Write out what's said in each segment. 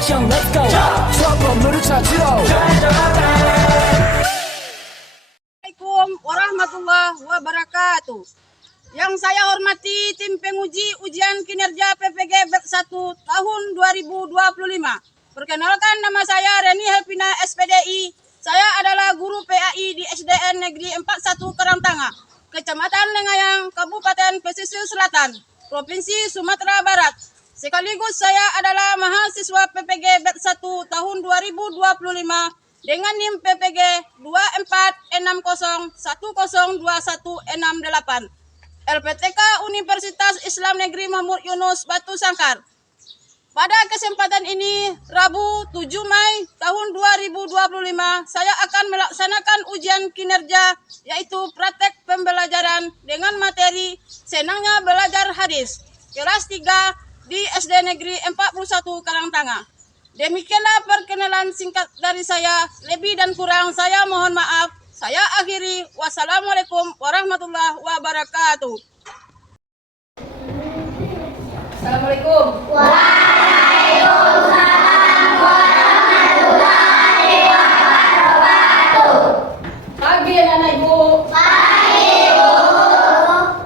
action, let's go. 수학 건물을 찾으러. Assalamualaikum warahmatullahi wabarakatuh. Yang saya hormati tim penguji ujian kinerja PPG BEP 1 tahun 2025. Perkenalkan, nama saya Reni Helpina SPDI. Saya adalah guru PAI di SDN Negeri 41 Karangtanga, Kecamatan Lengayang, Kabupaten Pesisir Selatan, Provinsi Sumatera Barat. Sekaligus saya adalah mahasiswa PPG BEP 1 tahun 2025 dengan NIM PPG 2460102168 LPTK Universitas Islam Negeri Mahmud Yunus Batu Sangkar. Pada kesempatan ini, Rabu 7 Mei tahun 2025, saya akan melaksanakan ujian kinerja, yaitu praktek pembelajaran dengan materi Senangnya Belajar Hadis, kelas 3 di SD Negeri 41 Karangtanga. Demikianlah perkenalan singkat dari saya. Lebih dan kurang saya mohon maaf. Saya akhiri. Wassalamualaikum warahmatullahi wabarakatuh. Assalamualaikum. Waalaikumsalam warahmatullahi wabarakatuh. Pagi anak-anak ibu. Pagi ibu.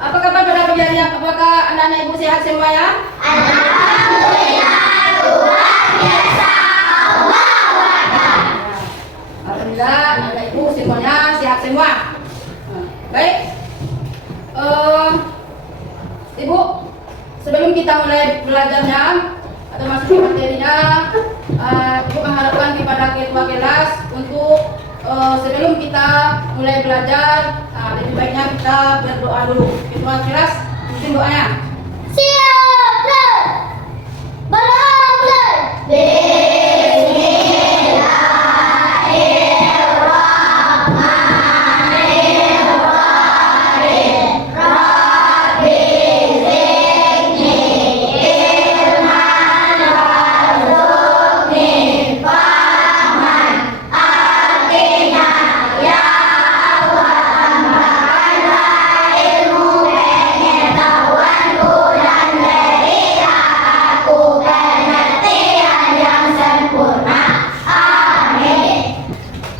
Apa kabar pada pagi hari? Apakah anak-anak ibu sehat semua ya? Alhamdulillah, luar biasa. Allahu Akbar. Alhamdulillah, anak-anak ibu semuanya sehat semua. Baik. Ibu, sebelum kita mulai belajarnya atau masuk ke materinya, Ibu mengharapkan kepada ketua kelas untuk sebelum kita mulai belajar, lebih baiknya kita berdoa dulu. Ketua kelas, mungkin doanya. Siap, Bro. Berdoa.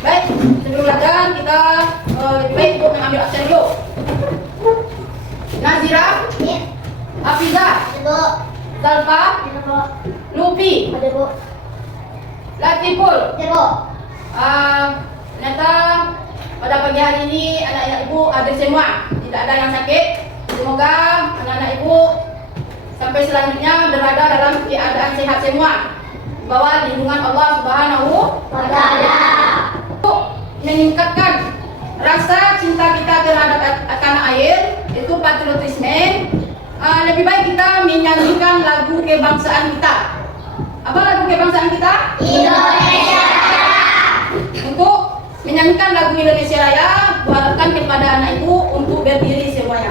Baik, sebelum belajar kita lebih baik untuk mengambil absen dulu. Nazira, Hafizah, Bu. Zalfa, Bu. Lupi, Ada, Bu. Latiful. Ya, Bu. Ternyata pada pagi hari ini anak-anak ibu ada semua, tidak ada yang sakit. Semoga anak-anak ibu sampai selanjutnya berada dalam keadaan sehat semua, di bawah lindungan Allah Subhanahu Wa ta'ala. untuk meningkatkan rasa cinta kita terhadap tanah air, itu patriotisme. Lebih baik kita menyanyikan lagu kebangsaan kita. Apa lagu kebangsaan kita? Indonesia. Untuk menyanyikan lagu Indonesia Raya, buatkan kepada anak ibu untuk berdiri semuanya.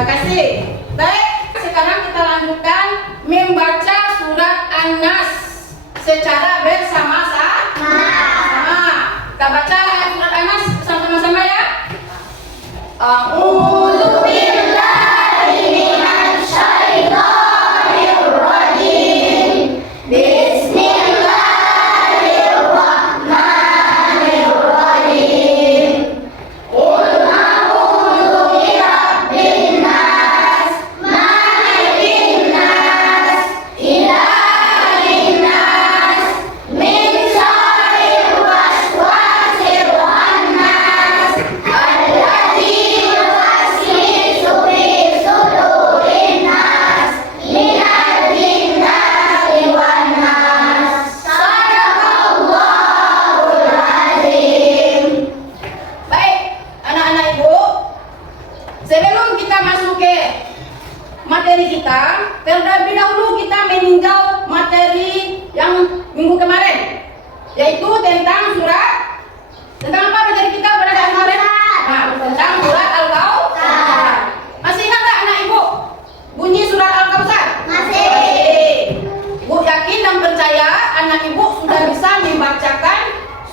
Terima kasih. Baik, sekarang kita lanjutkan membaca surat An-Nas secara bersama-sama. Kita baca ayat surat An-Nas sama-sama ya. A'udzu billahi minasy syaithanir rajim. Bismillahirrahmanirrahim. Qul a'udzu birabbin nas, malikin nas, ilahin nas, min syarril waswasil khannas, alladzi yuwaswisu fi sudurin nas, minal jinnati wan nas. Sadaqallahul azim. Baik, anak-anak ibu, sebelum kita masuk ke materi kita, terlebih dahulu kita meninjau materi yang minggu kemarin, yaitu tentang surat. Tentang apa materi kita pada hari kemarin? Nah, tentang surat Al-Kautsar. Masih ingat tak anak ibu bunyi surat Al-Kautsar? Masih. Ibu yakin dan percaya anak ibu sudah bisa membacakan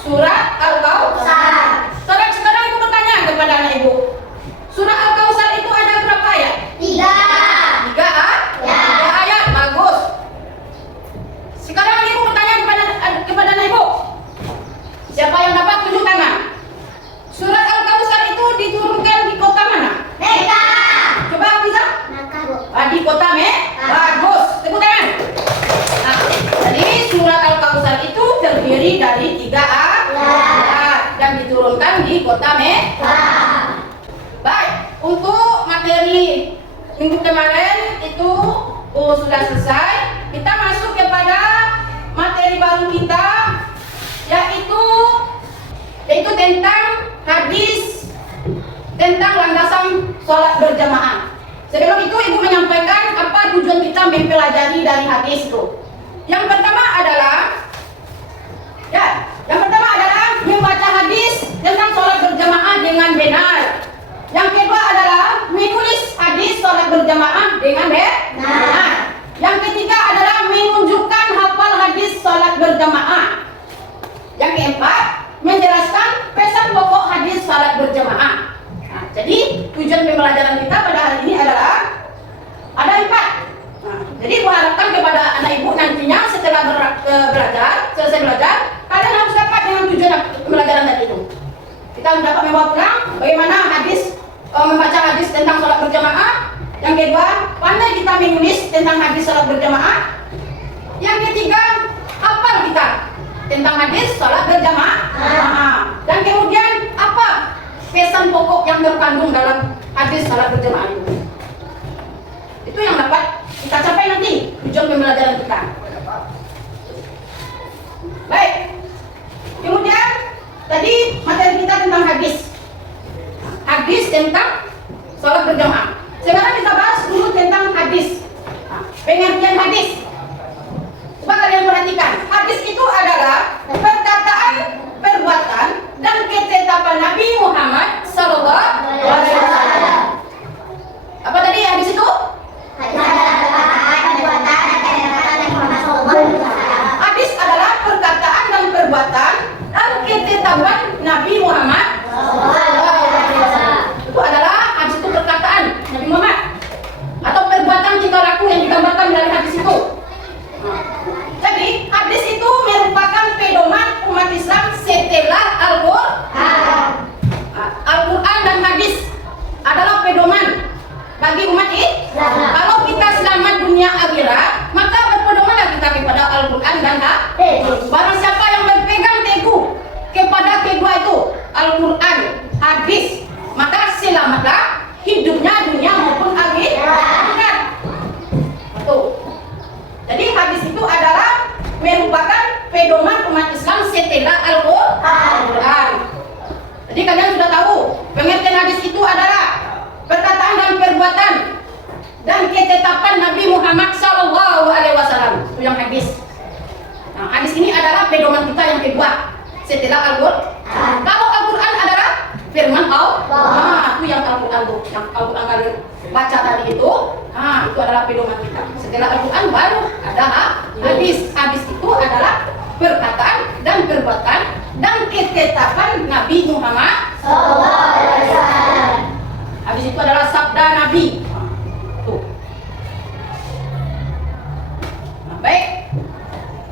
surat Al-Kautsar. Sekarang ibu bertanya kepada anak ibu, surat Al-Kautsar itu ada berapa ayat? 3. 3 ayat. Bagus. Sekarang ibu bertanya kepada anak ibu, siapa yang dapat tunjuk tangan? Surat Al-Kautsar itu diturunkan di kota mana? Meka. Coba bisa? Maka, Bu. Di kota Bagus. Tepuk tangan. Nah, jadi surat Al-Kautsar itu terdiri dari 3 ayat dan diturunkan di kota Mekah. Baik, untuk materi minggu kemarin itu sudah selesai. Kita masuk kepada materi baru kita, yaitu tentang hadis tentang landasan sholat berjamaah. Sebelum itu ibu menyampaikan apa tujuan kita mempelajari dari hadis itu. Yang pertama adalah membaca hadis tentang sholat berjamaah dengan benar. Yang kedua adalah menulis hadis sholat berjamaah dengan benar. Yang ketiga adalah menunjukkan hafal hadis sholat berjamaah. Yang keempat, menjelaskan pesan pokok hadis sholat berjamaah. Nah, jadi tujuan pembelajaran kita pada hari ini adalah ada 4. Nah, jadi ibu harapkan kepada anak ibu nantinya setelah selesai belajar, kalian harus dapat dengan tujuan pembelajaran tadi itu. Kita dapat membawa pulang bagaimana membaca hadis tentang sholat berjamaah. Yang kedua, pandai kita menulis tentang hadis sholat berjamaah. Yang ketiga, hafal kita tentang hadis sholat berjamaah. Dan kemudian apa pesan pokok yang terkandung dalam hadis sholat berjamaah itu? Itu yang dapat kita capai nanti tujuan pembelajaran kita. Baik. Kemudian tadi materi kita tentang hadis tentang sholat berjamaah. Sekarang kita bahas dulu tentang hadis. Pengertian hadis. Coba kalian perhatikan. Hadis itu adalah perkataan, perbuatan, dan ketetapan Nabi Muhammad SAW. Apa tadi hadis itu? Hadis adalah perkataan dan perbuatan dan ketetapan Nabi Muhammad. Itu adalah hadis itu perkataan Nabi Muhammad atau perbuatan tingkah laku yang digambarkan dari hadis itu. Jadi hadis itu merupakan pedoman umat Islam setelah Al-Quran dan hadis adalah pedoman bagi umat Islam. Kalau kita selamat dunia akhirat, maka berpedomanlah kita kepada Al-Quran dan hadis. Barang siapa yang berpegang teguh kepada kedua itu, Al-Quran, hadis, maka selamatlah hidupnya dunia maupun akhirat. Betul. Jadi hadis itu adalah merupakan pedoman umat Islam setelah Al-Quran. Jadi kalian sudah tahu pengertian hadis itu adalah perkataan dan perbuatan dan ketetapan Nabi Muhammad SAW. Itu yang hadis. Nah, hadis ini adalah pedoman kita yang kedua setelah Al-Quran. Kalau Al-Quran adalah firman Allah. Nah, itu yang Al-Quran tuh, yang Al-Quran kalian baca tadi itu. Nah, itu adalah pedoman kita. Setelah Al-Quran baru ada hadis. Hadis itu adalah perkataan dan perbuatan dan ketetapan Nabi Muhammad SAW. Hadis itu adalah sabda Nabi. Tuh. Nah, baik.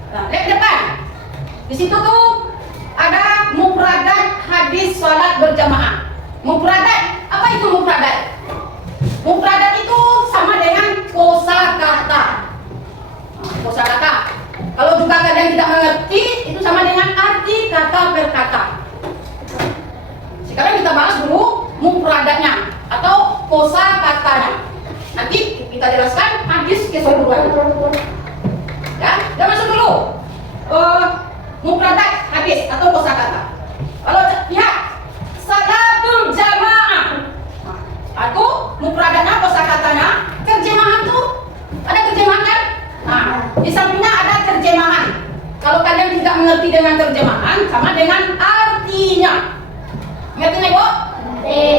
Nah, lihat ke depan. Di situ tuh ada mufradat hadis sholat berjamaah. Mufradat, apa itu mufradat? Mufradat itu sama dengan kosakata. Kosakata. Kalau juga kalian tidak mengerti, itu sama dengan arti kata per kata. Sekarang kita bahas dulu mufradatnya atau kosakatanya. Nanti kita jelaskan hadis keseluruhan. Ya, kita masuk dulu. Mufradat hadis atau kosakata. Kalau lihat salatul jamaah, atau mufradatnya kosakatanya, terjemahan tuh ada terjemahan kan? Nah, di sampingnya ada terjemahan. Kalau kalian tidak mengerti dengan terjemahan, sama dengan artinya. Ngerti nih, Bu?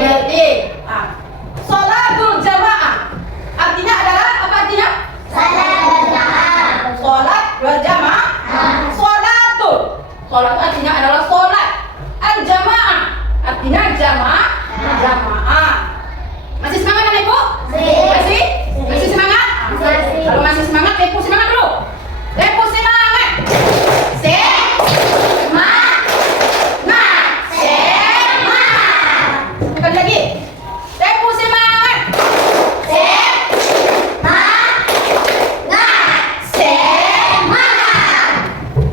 Ngerti. Nah, salatul jamaah artinya adalah apa artinya? Salat berjamaah. Sholat artinya adalah sholat. Al-jamaah artinya jamaah. Masih semangat kan Ibu? Masih? Masih semangat? Kalau masih semangat, Ibu semangat dulu. Ibu semangat. Sekali lagi. Ibu semangat.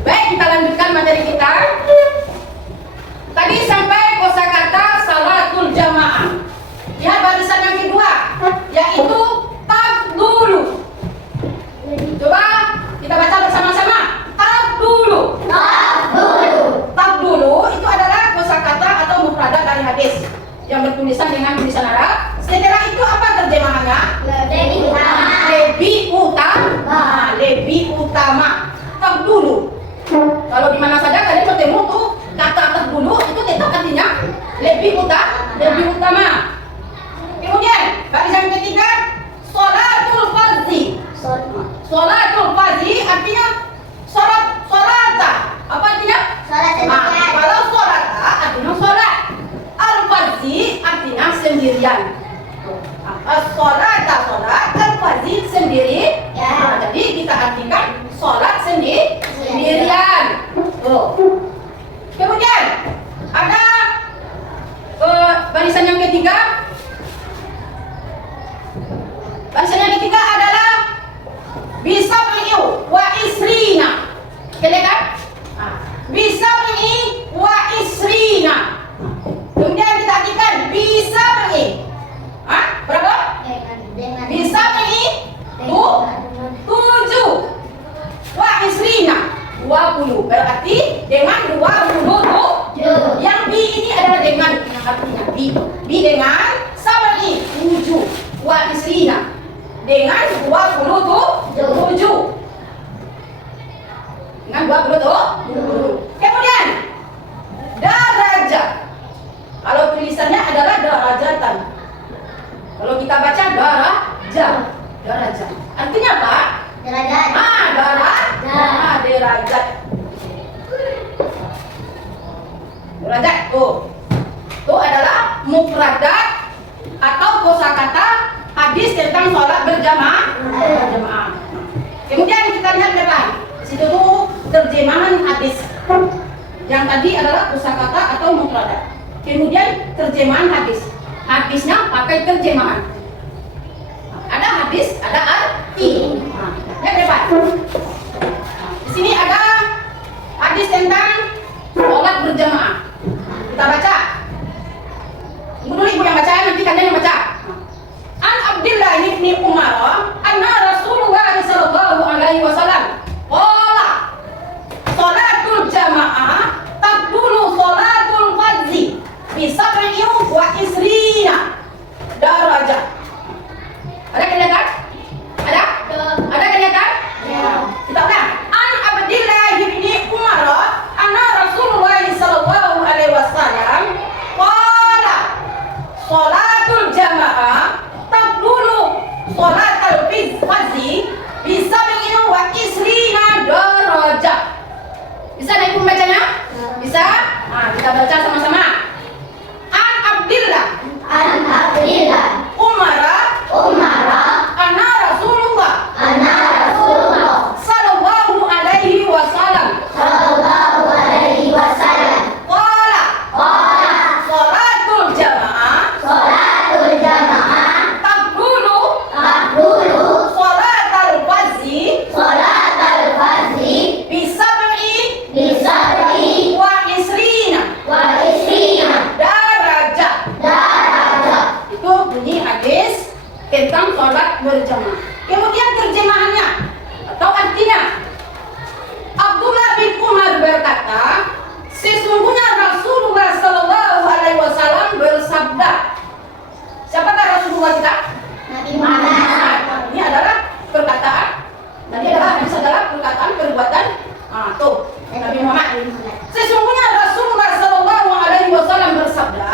Baik, kita lanjutkan materi kita. Tadi sampai kosakata salatul jamaah. Lihat barisan yang kedua, yaitu tabdulu. Coba kita baca bersama-sama. Tabdulu. Tabdulu itu adalah kosakata atau mufradat dari hadis yang bertulisan dengan tulisan Arab. Setelah itu apa terjemahannya? Lebih utama. Tabdulu. Kalau di mana saja kalian bertemu tuh kata tabdulu itu tetap artinya lebih utama. Kemudian barisan ketiga sholatul fardhi. Sholatul fardhi artinya sholata. Apa artinya? Kalau sholata artinya sholat. Al-fardhi artinya sendirian. Sholata sholat, al-fardhi sendiri. Nah, jadi kita artikan sholat sendirian. Kemudian ada barisan yang ketiga. Barisan yang ketiga adalah bisa wa isrina. Kan? Bisa wa isrina. Kemudian kita artikan bisa berapa? Bisa 7 wa isrina 20. Berarti dengan 20 tuh yang bi ini adalah dengan artinya bi dengan sama 7 wa isrina dengan 20 tuh 7. Dengan 20 tuh 7. Kemudian darajat. Kalau tulisannya adalah darajatan. Kalau kita baca darajat. Artinya apa? Derajat. Derajat. Derajat tuh adalah mufradat atau kosakata hadis tentang sholat berjamaah. Kemudian kita lihat depan. Di situ tuh terjemahan hadis. Yang tadi adalah kosakata atau mufradat. Kemudian terjemahan hadis. Hadisnya pakai terjemahan. Ada hadis, ada arti. Lihat depan. Di sini ada hadis tentang sholat berjamaah. Kita baca. Ibu yang baca, nanti kalian yang baca. An Abdillah bin Umar, anna Rasulullah sallallahu alaihi wasallam qala sholatul jamaah tabdulu sholatul fardhi bi 7 wa isrina darajah. berjamaah. Kemudian terjemahannya atau artinya, Abdullah bin Umar berkata, sesungguhnya Rasulullah Sallallahu Alaihi Wasallam bersabda. Siapakah Rasulullah kita? Nabi Muhammad. Ini adalah perkataan. Tadi adalah perkataan perbuatan. Tuh Nabi Muhammad. Sesungguhnya Rasulullah Sallallahu Alaihi Wasallam bersabda,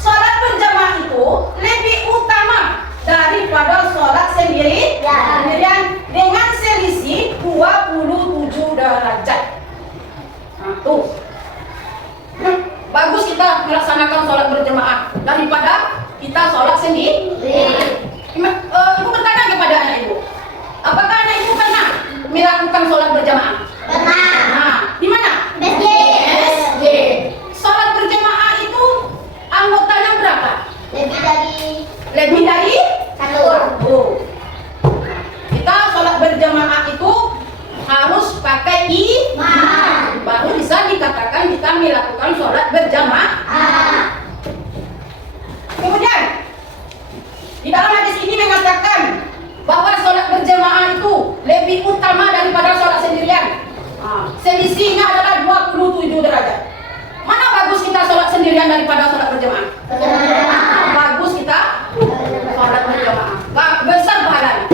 sholat berjamaah itu lebih utama daripada sholat sendirian dengan selisih 27 derajat. Tuh. Bagus kita melaksanakan sholat berjamaah daripada kita sholat sendiri. Ibu bertanya kepada anak ibu, apakah anak ibu pernah melakukan sholat berjamaah? Pernah. Di mana? SD. Sholat berjamaah itu anggotanya berapa? Lebih dari Satu. 1. Kita sholat berjamaah itu harus pakai imam, baru bisa dikatakan kita melakukan sholat berjamaah. Kemudian di dalam hadis ini mengatakan bahwa sholat berjamaah itu lebih utama daripada sholat sendirian. Selisihnya adalah 27 derajat. Mana bagus kita sholat sendirian daripada sholat berjamaah? Bagus kita sholat berjamaah. Besar pahalanya.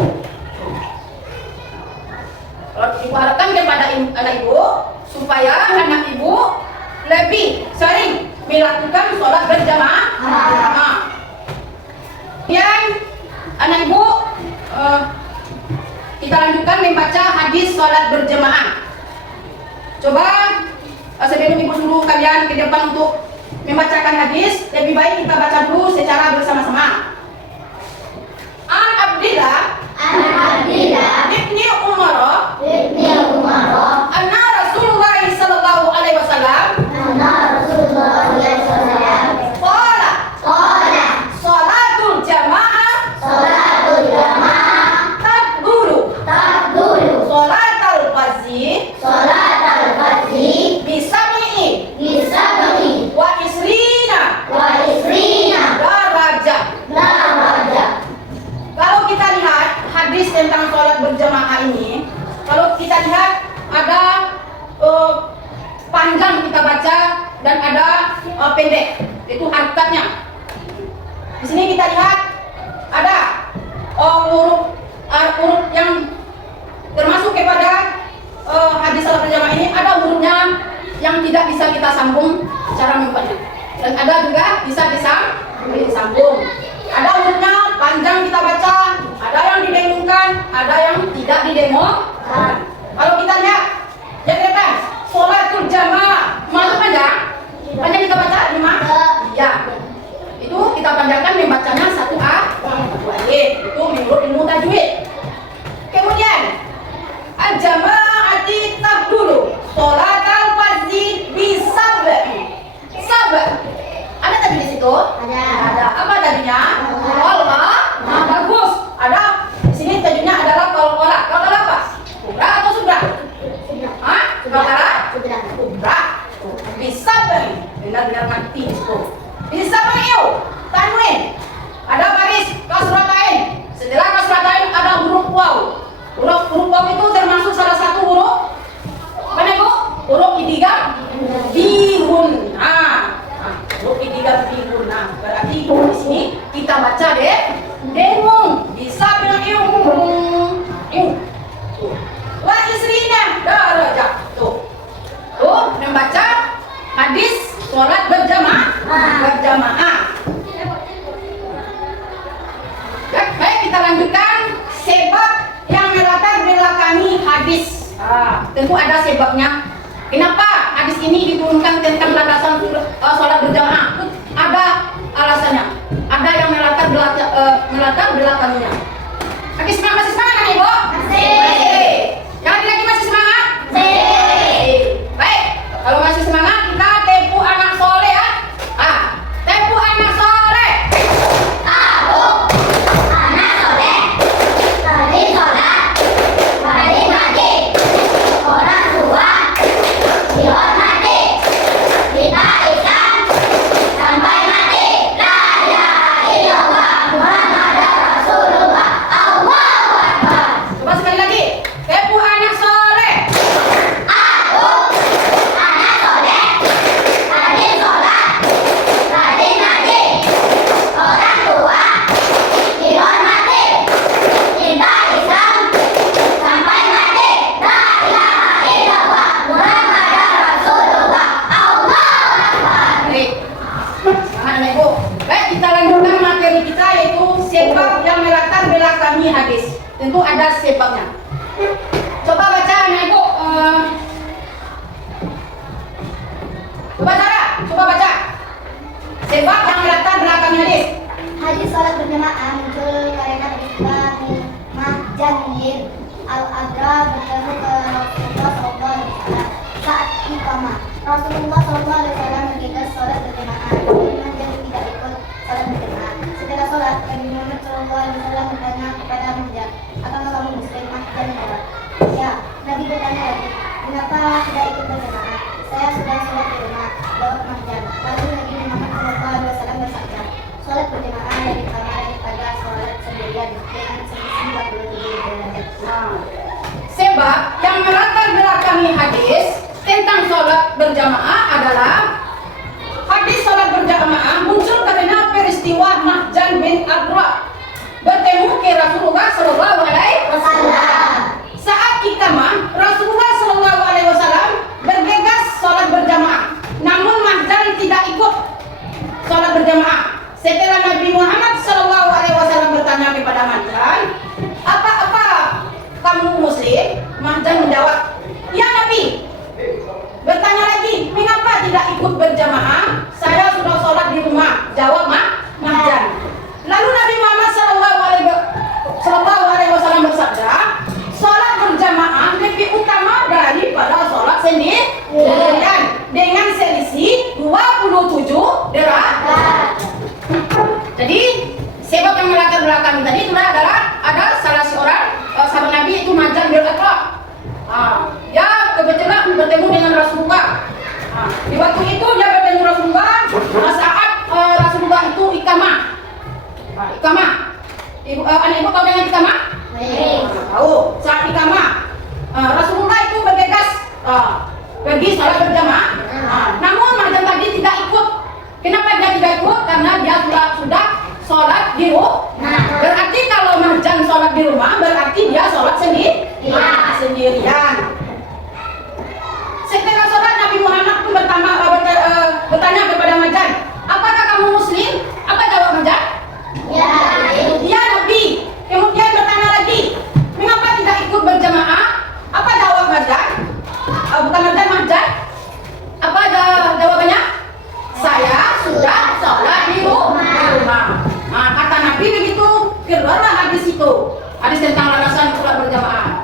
Ibu harapkan kepada anak ibu supaya anak ibu lebih sering melakukan sholat berjamaah. Yang anak ibu kita lanjutkan membaca hadis sholat berjamaah. Coba sebelum ibu suruh kalian ke depan untuk membacakan hadis, lebih baik kita baca dulu secara bersama-sama. An Abdillah ibni Umar anna Rasulullah sallallahu alaihi wasallam qala salatul jamaah taqdulu salatal fazzi bisab'i wa isrina darajah. Kalau kita lihat hadis tentang sholat berjamaah ini, kalau kita lihat ada panjang kita baca dan ada pendek, itu harokatnya. Di sini kita lihat ada huruf yang termasuk kepada hadis sholat berjamaah ini, ada hurufnya yang tidak bisa kita sambung secara mempelajari, dan ada juga bisa disambung. Ada hurufnya panjang kita baca, ada yang didengungkan, ada yang tidak didengungkan. Kalau kita lihat, depan sholatul jamaah, masuk panjang kita baca 5. Iya. Itu kita panjangkan membacanya 1A, 2E. Itu menurut ilmu tajwid. Kemudian al-jama'ati tabdulu sholatal fardhi bisab'i. Ada tadi di situ? Ada. Apa tadinya? Kolma. Bagus. Ada. Di sini tadinya adalah kolkola. Kolkola apa? Kubra atau subra? Subra. Kubra. Bisab'i. Benar-benar mati di situ. Bisab'i. Tanwin. Ada baris kasratain. Setelah kasratain ada huruf waw. Huruf waw itu termasuk salah satu huruf apa nih Bu? Huruf idgham bihun. Huruf idgham bihun. Berarti di sini kita baca deh dengung bisa bilang wa isrina darajah. Tuh membaca hadis sholat berjamaah. Baik, kita lanjutkan sebab yang melatar belakangi hadis. Tentu ada sebabnya. Kenapa hadis ini diturunkan tentang batasan sholat berjamaah? Ada alasannya. Ada yang melatar belakanginya. Masih semangat Ibu? Masih. Yang lagi masih semangat? Masih. Baik, kalau masih semangat kita tempu anak soleh ya. Tempu anak soleh. Anak soleh, tadi sholat, wajib mati, orang tua dihormati, kita ikan sampai mati. La ilaha illallah Muhammadur Rasulullah. kami hadis. Tentu ada sebabnya. Coba baca anak ibu. Coba Sarah, coba baca. Sebab yang melatar belakang hadis. Hadis salat berjamaah muncul karena Islam Mahjan bin Al-Adra bertemu ke Rasulullah SAW saat iqamah. Rasulullah SAW menggagas salat berjamaah. Mahjan tidak ikut salat berjamaah. Setelah salat, Nabi Muhammad SAW bertanya kepada Mahjan, apakah kamu muslim? Mahjan menjawab, ya. Nabi bertanya lagi, kenapa tidak ikut berjamaah? Saya sudah salat di rumah, jawab Mahjan. Lalu Nabi Muhammad SAW bersabda, salat berjamaah lebih utama daripada salat sendirian dengan selisih 27 derajat. Sebab yang melatar belakangi hadis tentang salat berjamaah adalah hadis salat berjamaah muncul karena peristiwa Mahjan bin Adra bertemu ke Rasulullah Sallallahu Alaihi Wasallam. Saat iqamah, Rasulullah Sallallahu Alaihi Wasallam bergegas salat berjamaah. Namun Mahjan tidak ikut salat berjamaah. Setelah Nabi Muhammad Sallallahu Alaihi Wasallam bertanya kepada Mahjan, apa kamu muslim? Mahjan menjawab, ya Nabi. Bertanya lagi, mengapa tidak ikut berjamaah? Saya sudah sholat di rumah. Jawab Mahjan. Lalu Nabi Muhammad Sallallahu Alaihi Wasallam bersabda, sholat berjamaah lebih utama daripada sholat sendirian dengan selisih 27 derajat. Jadi sebab yang melatar belakang tadi itu adalah ada salah seorang sahabat Nabi itu Mahjan bin Adra. Dia kebetulan bertemu dengan Rasulullah. Di waktu itu dia bertemu Rasulullah saat Rasulullah itu iqamah. Anak ibu tahu dengan iqamah? Tahu. Saat iqamah Rasulullah itu bergegas pergi salat berjamaah. Namun Mahjan tadi tidak ikut. Kenapa dia tidak ikut? Karena dia sudah sholat di rumah. Berarti kalau Mahjan sholat di rumah, berarti dia sholat sendirian. Setelah sholat, Nabi Muhammad pun bertanya kepada Mahjan, apakah kamu muslim? Apa jawab Mahjan? Ya. Ya Nabi. Kemudian bertanya lagi, mengapa tidak ikut berjamaah? Apa jawab Mahjan? Bukan Mahjan. Apa jawabannya? Saya sudah sholat di rumah. Kata Nabi begitu, keluarlah hadis itu. Hadis tentang alasan sholat berjamaah.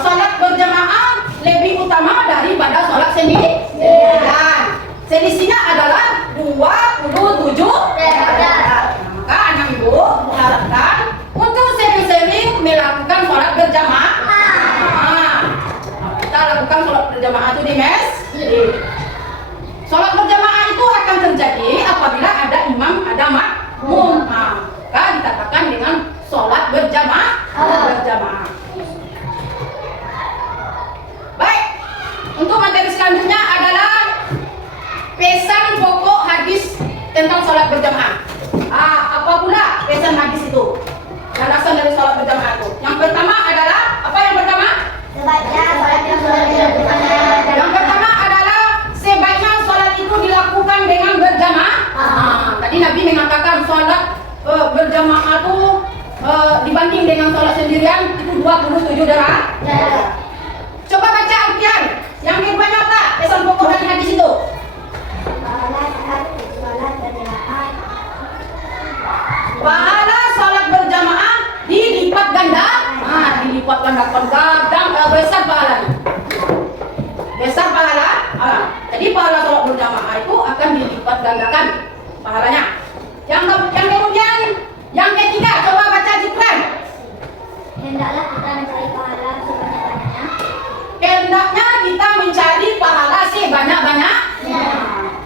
Sholat berjamaah lebih utama daripada sholat sendirian. Selisihnya adalah 27 derajat. Maka anak ibu diharapkan untuk sering-sering melakukan sholat berjamaah. Kita lakukan sholat berjamaah itu di masjid. Sholat berjamaah itu akan terjadi apabila ada imam, ada makmum. Maka dikatakan dengan sholat berjamaah. Baik, untuk materi selanjutnya adalah pesan pokok hadis tentang sholat berjamaah. Apa pula pesan hadis itu? Alasan dari sholat berjamaah itu. Yang pertama adalah apa yang pertama? Sebaiknya sholat berjamaah. Yang pertama adalah sebaiknya sholat itu dilakukan dengan berjamaah. Tadi Nabi mengatakan sholat berjamaah itu dibanding dengan sholat sendirian itu 27 derajat. Coba baca Alfian. Yang banyak apa pesan pokok dari hadis itu? Pahala sholat berjamaah dilipat ganda. Dilipat gandakan gadang besar pahalanya. Besar pahala. Jadi pahala sholat berjamaah itu akan dilipat gandakan pahalanya. Yang kemudian yang ketiga, coba baca Zikran. Hendaklah kita mencari pahala sebanyak-banyaknya. Hendaknya kita mencari pahala sebanyak-banyaknya.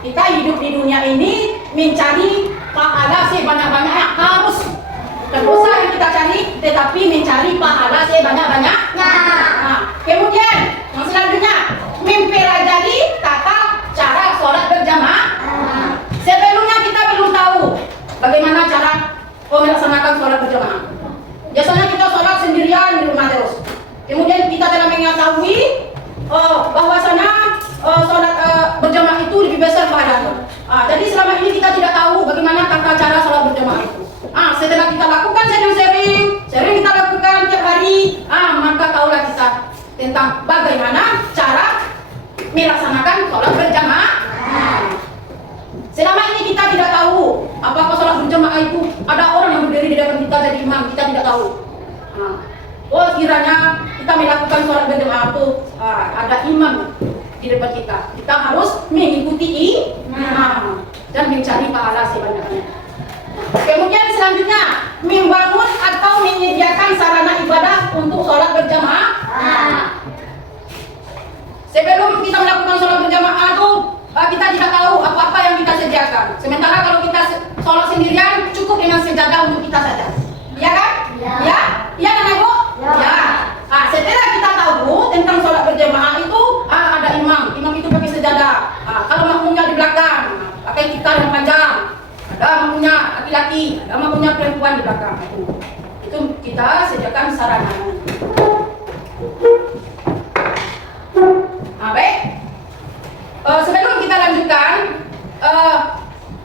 Kita hidup di dunia ini mencari pahala sebanyak-banyaknya. Harus bukan dosa yang kita cari, tetapi mencari pahala sebanyak-banyaknya. Kemudian yang selanjutnya, mempelajari tata cara sholat berjamaah. Sebelumnya kita belum tahu bagaimana cara melaksanakan sholat berjamaah. Biasanya kita sholat sendirian di rumah terus. Kemudian kita telah mengetahui bahwasanya sholat berjamaah itu lebih besar pahalanya. Jadi selama ini kita tidak tahu bagaimana tata cara sholat berjamaah itu. Setelah kita lakukan sering-sering, tentang bagaimana cara melaksanakan sholat berjamaah. Selama ini kita tidak tahu apakah sholat berjamaah itu ada orang yang berdiri di depan kita jadi imam, kita tidak tahu. Oh, kiranya kita melakukan sholat berjamaah itu ada imam di depan kita. Kita harus mengikuti imam dan mencari pahala sebanyak-banyaknya. Kemudian selanjutnya membangun atau menyediakan sarana ibadah untuk sholat berjamaah. Sebelum kita melakukan sholat berjamaah itu kita tidak tahu apa-apa yang kita sediakan. Sementara kalau kita sholat sendirian cukup dengan sejadah untuk kita saja. Iya kan? Ya? Iya kan Ibu? Ya. Setelah kita tahu tentang sholat berjamaah itu ada imam. Imam itu pakai sejadah. Kalau makmumnya di belakang pakai tikar yang panjang. Ada makmumnya laki-laki, ada makmumnya perempuan di belakang. Itu kita sediakan sarana. Baik. Sebelum kita lanjutkan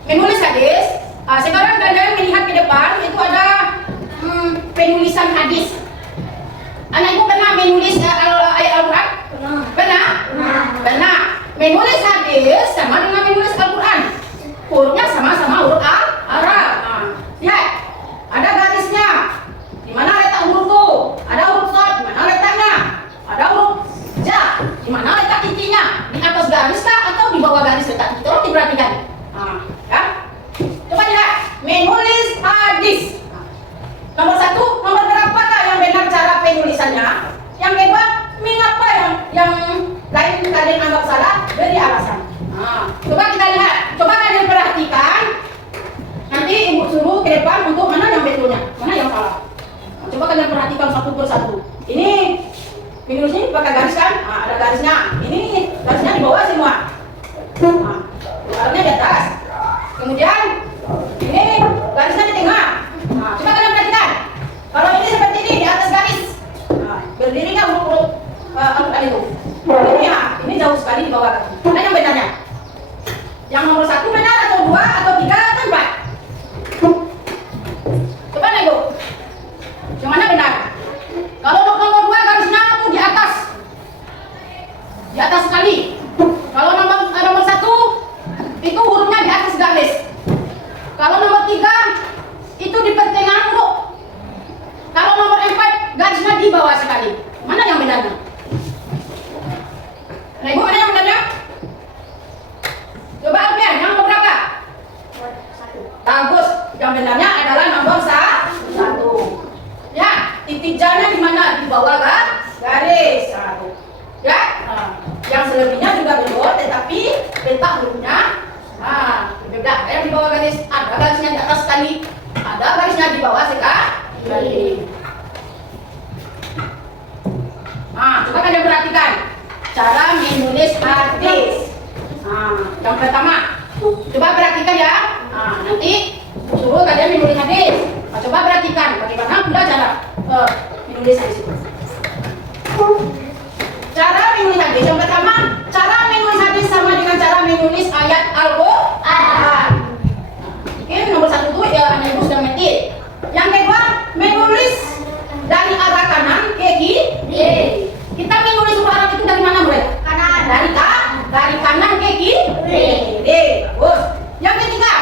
menulis hadis, sekarang kalian melihat ke depan itu ada penulisan hadis. Anak ibu pernah menulis ayat Al-Quran? Pernah? Pernah. Menulis hadis sama dengan menulis Al-Quran. Hurufnya sama-sama huruf Arab. Lihat, ada garisnya. Di mana letak huruf tu? Ada huruf shad, di mana letaknya? Ada huruf ja, di mana letak titiknya? Di atas garis kah atau di bawah garis letak titik? Tolong diperhatikan. Ya. Coba lihat, menulis hadis. Nomor satu, nomor berapakah yang benar cara penulisannya? Yang kedua, mengapa yang lain kalian anggap salah? Beri alasan. Coba kita lihat, coba kalian perhatikan. Nanti ibu suruh ke depan untuk mana yang betulnya, mana yang salah. Coba kalian perhatikan satu persatu. Ini menulisnya pakai garis kan? Ada garisnya. Ini garisnya di bawah semua. Garisnya di atas. Kemudian ini garisnya di tengah. Coba kalian perhatikan. Kalau ini seperti ini di atas garis, berdirinya huruf Al-Quran itu. Ini jauh sekali di bawah. Mana yang benarnya? Yang nomor satu benar atau dua atau tiga atau empat? Coba nih Bu, yang mana benar? Kalau nomor dua garisnya itu di atas sekali. Kalau nomor satu itu hurufnya di atas garis. Kalau nomor tiga itu di pertengahan huruf. Kalau nomor empat garisnya di bawah sekali. Mana yang benarnya? Nah Ibu, mana yang benarnya? Coba Alfian, yang nomor berapa? Bagus. Yang benarnya adalah nomor satu. Ya, titik janya di mana? Di bawah garis. Ya, yang selebihnya juga betul, tetapi letak hurufnya berbeda. Yang di bawah garis ada garisnya di atas sekali, ada garisnya di bawah sekali. Coba kalian perhatikan cara menulis hadis. Yang pertama, coba perhatikan ya. Nanti suruh kalian menulis hadis. Coba perhatikan bagaimana pula cara menulis hadis itu. Cara menulis hadis yang pertama, cara menulis hadis sama dengan cara menulis ayat Al-Quran. Ini nomor satu tuh ya, anak ibu sudah mengerti. Yang kedua, menulis dari arah kanan ke kiri. Kita menulis huruf Arab itu dari mana mulai? Kanan. Dari kanan ke kiri. Bagus. Yang ketiga,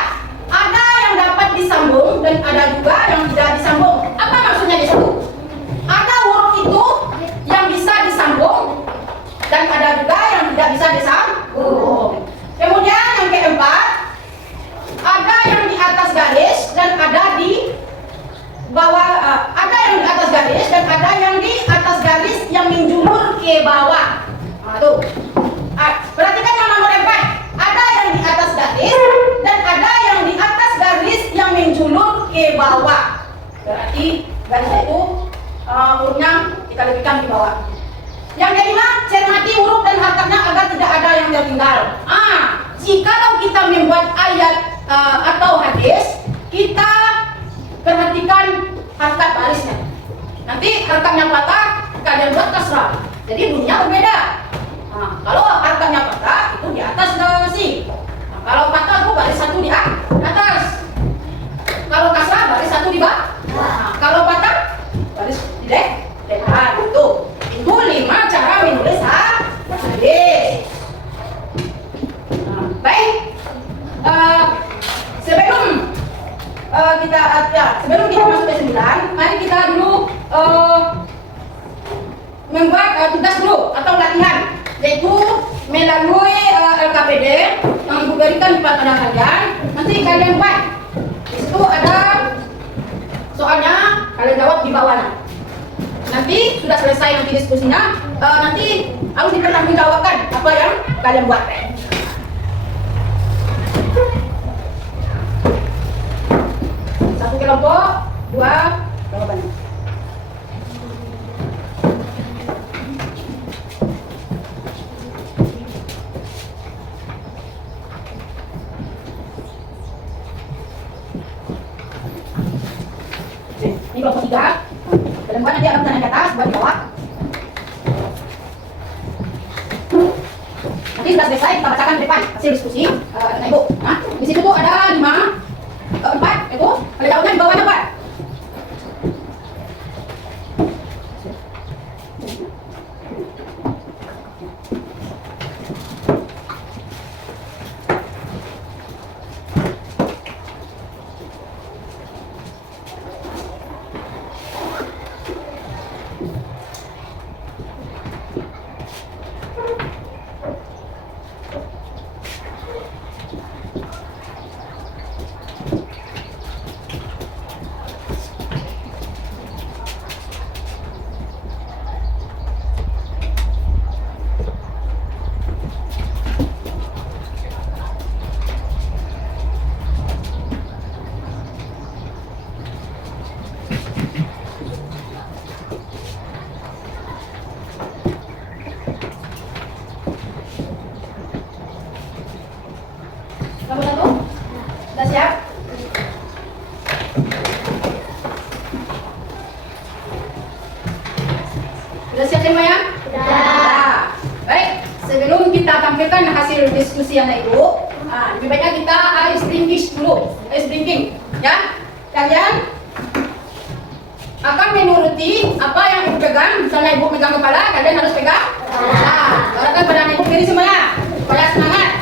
ada yang dapat disambung dan ada juga yang tidak disambung. Apa maksudnya di situ? Ada huruf itu yang bisa disambung dan ada juga yang tidak bisa disambung. Kemudian yang keempat, ada yang di atas garis dan ada di bawah. Ada yang di atas garis dan ada yang di atas garis yang menjulur ke bawah. Tuh. Perhatikan yang nomor 4. Ada yang di atas garis dan ada yang di atas garis yang menjulur ke bawah. Berarti garisnya itu hurufnya kita lebihkan di bawah. Yang kelima, cermati huruf dan harokatnya agar tidak ada yang tertinggal. Jikalau kita membuat ayat atau hadis, kita perhatikan harokat barisnya. Nanti harokatnya patah, kalian buat kasrah. Jadi bunyinya berbeda. Kalau harokatnya patah, itu di atas sih. Kalau patah itu baris satu di atas. Kalau kasrah baris satu di bawah. Kalau patah baris di depan. Itu 5 cara tugas dulu atau latihan, yaitu melalui LKPD yang ibu berikan kepada kalian. Nanti kalian buat. Di situ ada soalnya, kalian jawab di bawahnya. Nanti sudah selesai nanti diskusinya, nanti harus dipertanggungjawabkan apa yang kalian buat. Satu kelompok, dua jawaban. Ini kelompok 3. Kalian buat nanti akan tangan ke atas buat jawab. Nanti sudah selesai kita bacakan di depan hasil diskusi anak ibu. Nah, di situ tuh ada 5, 4 itu. Kalian jawabnya di bawahnya Pak. Nomor 1, sudah siap? Sudah siap semuanya? Sudah. Baik, sebelum kita tampilkan hasil diskusi anak ibu, lebih baiknya kita ice drinking dulu, ice drinking, ya. Kalian akan menuruti apa yang ibu pegang. Misalnya ibu pegang kepala, kalian harus pegang kepala. Gerakan badan ibu kiri semuanya, supaya semangat.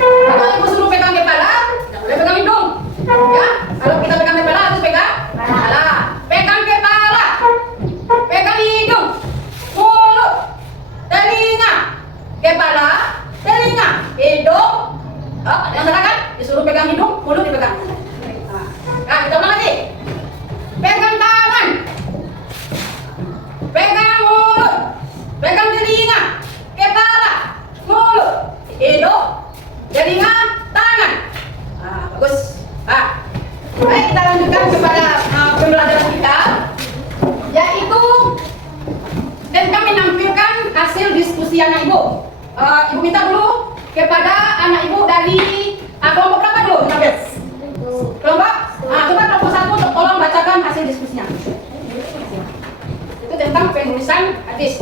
Kalau ibu suruh pegang kepala, tidak boleh pegang hidung. Ya, kalau kita pegang kepala harus pegang kepala. Pegang kepala, pegang hidung, mulut, telinga, kepala, telinga, hidung. Ada yang salah kan? Disuruh pegang hidung, mulut dipegang. Nah, kita ulang lagi. Pegang tangan, pegang mulut, pegang telinga, kepala, mulut, hidung, telinga, tangan. Bagus. Baik, kita lanjutkan kepada pembelajaran kita, yaitu tentang menampilkan hasil diskusi anak ibu. Ibu minta dulu kepada anak ibu dari kelompok berapa dulu? Kelompok? Coba kelompok 1 tolong bacakan hasil diskusinya. Itu tentang penulisan hadis.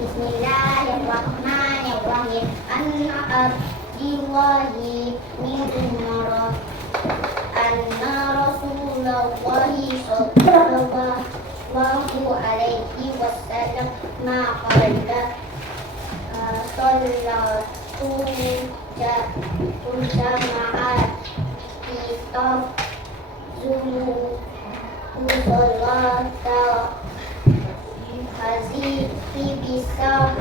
Bismillahirrahmanirrahim. An-Abdillahi min umara anna Rasulullahi sallallahu alaihi wasallam maqala sallatu jama'at kitab zulu salata hazi bisa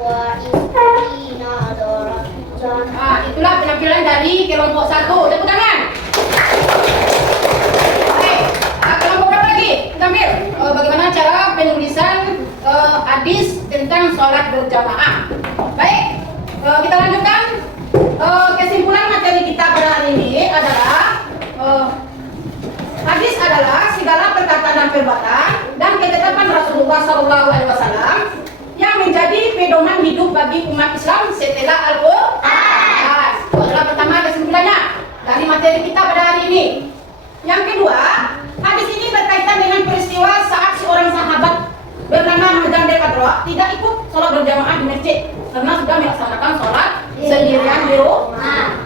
wa istina darajan. Itulah penampilan dari kelompok 1. Tepuk tangan. Oke, kelompok berapa lagi? Tampil. Bagaimana cara penulisan hadis tentang sholat berjamaah. Baik, kita lanjutkan. Kesimpulan materi kita pada hari ini adalah hadis adalah segala perkataan dan perbuatan dan ketetapan Rasulullah SAW yang menjadi pedoman hidup bagi umat Islam setelah Al-Quran. Itu adalah pertama kesimpulannya dari materi kita pada hari ini. Yang kedua, hadis ini berkaitan dengan peristiwa saat seorang sahabat bernama Mahjan bin Qadra tidak ikut sholat berjamaah di masjid karena sudah melaksanakan sholat sendirian di rumah.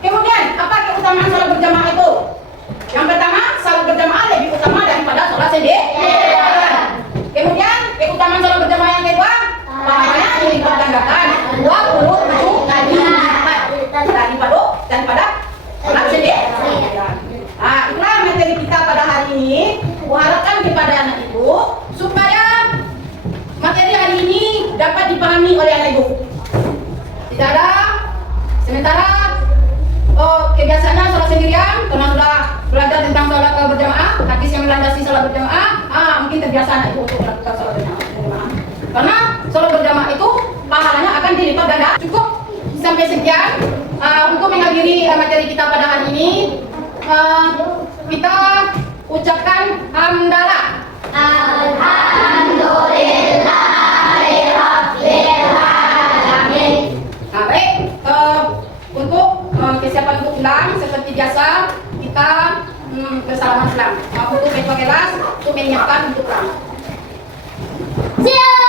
Kemudian, apa keutamaan sholat berjamaah itu? Yang pertama, sholat berjamaah lebih utama daripada sholat sendirian. Kemudian, keutamaan sholat berjamaah yang kedua, pahalanya dilipat gandakan 27 kali lipat daripada sholat sendirian. Itulah Sementara kebiasaannya sholat sendirian, karena sudah belajar tentang sholat berjamaah, hadis yang melandasi sholat berjamaah, mungkin terbiasa anak itu untuk melakukan sholat berjamaah. Karena sholat berjamaah itu pahalanya akan dilipat ganda. Cukup sampai sekian untuk mengakhiri materi kita pada hari ini. Kita ucapkan hamdalah. Alhamdulillahirobbilalamin. Nah, baik, untuk kesiapan untuk pulang seperti biasa kita bersalaman pulang. Untuk ketua kelas untuk menyiapkan untuk pulang. Siap.